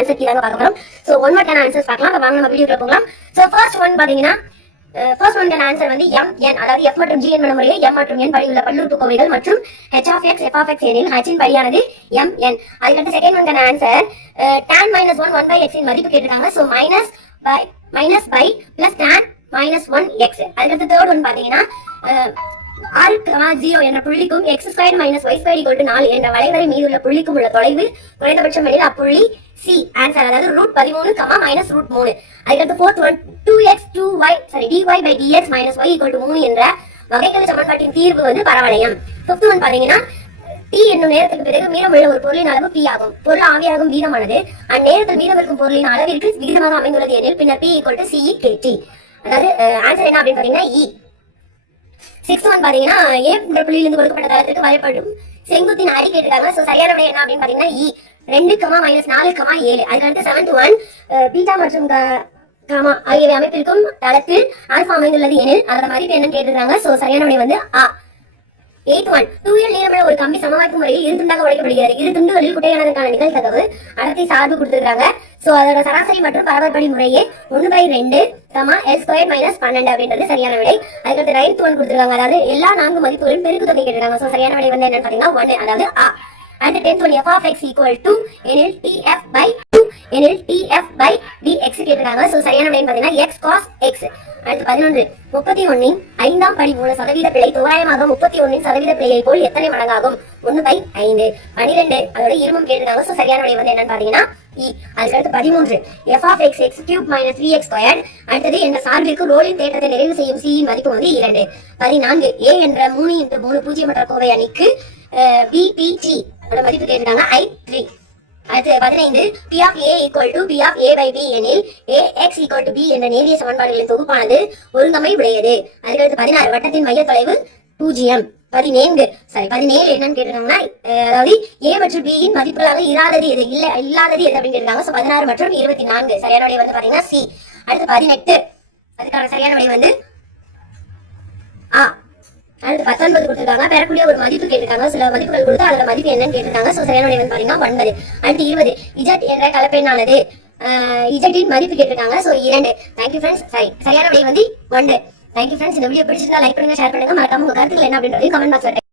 Answer கீழே பார்க்க போறோம். சோ ஒன் மட்டான ஆன்சர்ஸ் பார்க்கலாம். வாங்க நம்ம வீடியோக்குள்ள போகலாம். சோ ஃபர்ஸ்ட் ஒன் பாத்தீங்கன்னா ஃபர்ஸ்ட் ஒன்கான ஆன்சர் வந்து mn, அதாவது f மற்றும் g என்பது முறையே m மற்றும் n படியுள்ள பல்லுறுப்புக்கோவைகள் மற்றும் h of x f of x எனில் h இன் படியானது mn. அதுக்கடுத்து செகண்ட் ஒன்கான ஆன்சர் tan -1 1/x இன் மதிப்பு கேட்டிருக்காங்க. So minus by plus tan -1x. அதுக்கடுத்து தேர்ட் ஒன் பாத்தீங்கன்னா r, 0 என்ற புள்ளிக்கும் x² - y² 4 என்ற வளைவரை மீதுள்ள புள்ளிக்கும் உள்ள தொலைவு குறைந்தபட்சம் எனில் அப்புள்ளி C. ஆன்சர் அதாவது √13, -√3. அதுக்கடுத்து fourth one 2x dy by dx - y 3 என்ற வகைக்கெழு சமன்பாட்டின் தீர்வு வந்து பரவளையம். ஃபிஃப்த் ஒன் பாத்தீங்கன்னா t என்னும் நேரத்துக்கு பிறகு மீதமுள்ள ஒரு பொருளின் அளவு p ஆகும். பொருள் ஆவியாகும் வீதமானது அந்நேரத்தில் மீதம் இருக்கும் பொருளின் அளவிற்கு விகிதமாக அமைந்துள்ளது எனில் பின்னர் p = CE/kT. அதாவது ஆன்சர் என்ன அப்படின்னு பாத்தீங்கன்னா E. சிக்ஸ்த் ஒன் பாத்தீங்கன்னா A என்ற புள்ளியிலிருந்து கொடுக்கப்பட்ட தளத்திற்கு வரைபடும் செங்குத்தின் அடி கேட்டிருக்காங்க. சோ சரியான விடை என்ன அப்படின்னு பாத்தீங்கன்னா E 2, -4, 7. அதுக்கடுத்து செவன்த் ஒன் பீட்டா மற்றும் காமா ஆகியவை அமைப்பிற்கும் தளத்தில் ஆல்பா அமைந்துள்ளது எனில் அதோட மதிப்பு என்னன்னு கேட்டிருக்காங்க. சோ சரியான விடை வந்து A. எய்த் ஒன் 2l நீளமுள்ள ஒரு கம்பி சமவாய்ப்பு முறையில் இரு துண்டாக உடைக்கப்படுகிறது. இரு துண்டுகளில் குட்டையானதற்கான நிகழ்தகவு அடர்த்தி சார்பு கொடுத்திருக்காங்க. சோ அதோட சராசரி மற்றும் பரவற்படி முறையே 1/2, l² - 12 அப்படின்றது சரியான விடை. அதுக்கடுத்து நைன்த் ஒன் கொடுத்திருக்காங்க. அதாவது எல்லா 4 மதிப்புகளும் பெருக்கு தொகை கேட்டிருக்காங்க. சோ சரியான விடை வந்து என்னன்னு பாத்தீங்கன்னா 1, அதாவது A. And 10th one f of x equal to எனில் tf/2 எனில் tf/dx கேட்டிருக்காங்க. சோ சரியான விடை பாத்தீங்கன்னா x cos x. அடுத்து 11 31 இன் 5ஆம் படி மூல சதவீத பிழை தோராயமாக 31 இன் சதவீத பிழையை போல் எத்தனை மடங்காகும்? 1/5. 12 அதோட இருமும் கேட்டிருக்காங்க. சோ சரியான விடை வந்து என்னன்னு பாத்தீங்கன்னா E. அதுக்கடுத்து 13 f of x x³ - 3x². அடுத்தது என்ற சார்பிற்கு ரோலின் தேற்றத்தை நிறைவு செய்யும் c இன் மதிப்பு வந்து 2. 14 a என்ற 3x3 பூஜ்ஜியமற்ற கோவை அணிக்கு BPT அதோட மதிப்பு கேட்டிருக்காங்க I3. அடுத்து 15 P of A equal to P of A/B எனில் AX equal to B என்ற நேரிய சமன்பாடுகளின் தொகுப்பானது ஒருங்கமை உடையது. அதுக்கடுத்து 16 வட்டத்தின் மைய தொலைவு 0. 17 என்னன்னு கேட்டிருக்காங்கன்னா அதாவது A மற்றும் B இன் மதிப்புகளாக இல்லாதது எது அப்படின்னு கேட்டிருக்காங்க. சோ 16 மற்றும் 24 சரியான விடை வந்து பாத்தீங்கன்னா C. அடுத்து 18 அதுக்கான சரியான விடை வந்து A. அடுத்து 19 கொடுத்திருக்காங்க. பெறக்கூடிய ஒரு மதிப்பு கேட்டிருக்காங்க. சில மதிப்புகள் கொடுத்து அதோட மதிப்பு என்னன்னு கேட்டிருக்காங்க. சோ சரியான விடை வந்து பாத்தீங்கன்னா 9. அடுத்து 20 Z என்ற கலப்பெண்ணானது Z இன் மதிப்பு கேட்டிருக்காங்க. சோ 2. Thank you friends. சரியான விடை வந்து 1. Thank you friends. இந்த வீடியோ பிடிச்சிருந்தா லைக் பண்ணுங்க, ஷேர் பண்ணுங்க, மறக்காம உங்க கருத்துக்கள் என்ன அப்படின்றதையும் கமெண்ட் பாக்ஸ்ல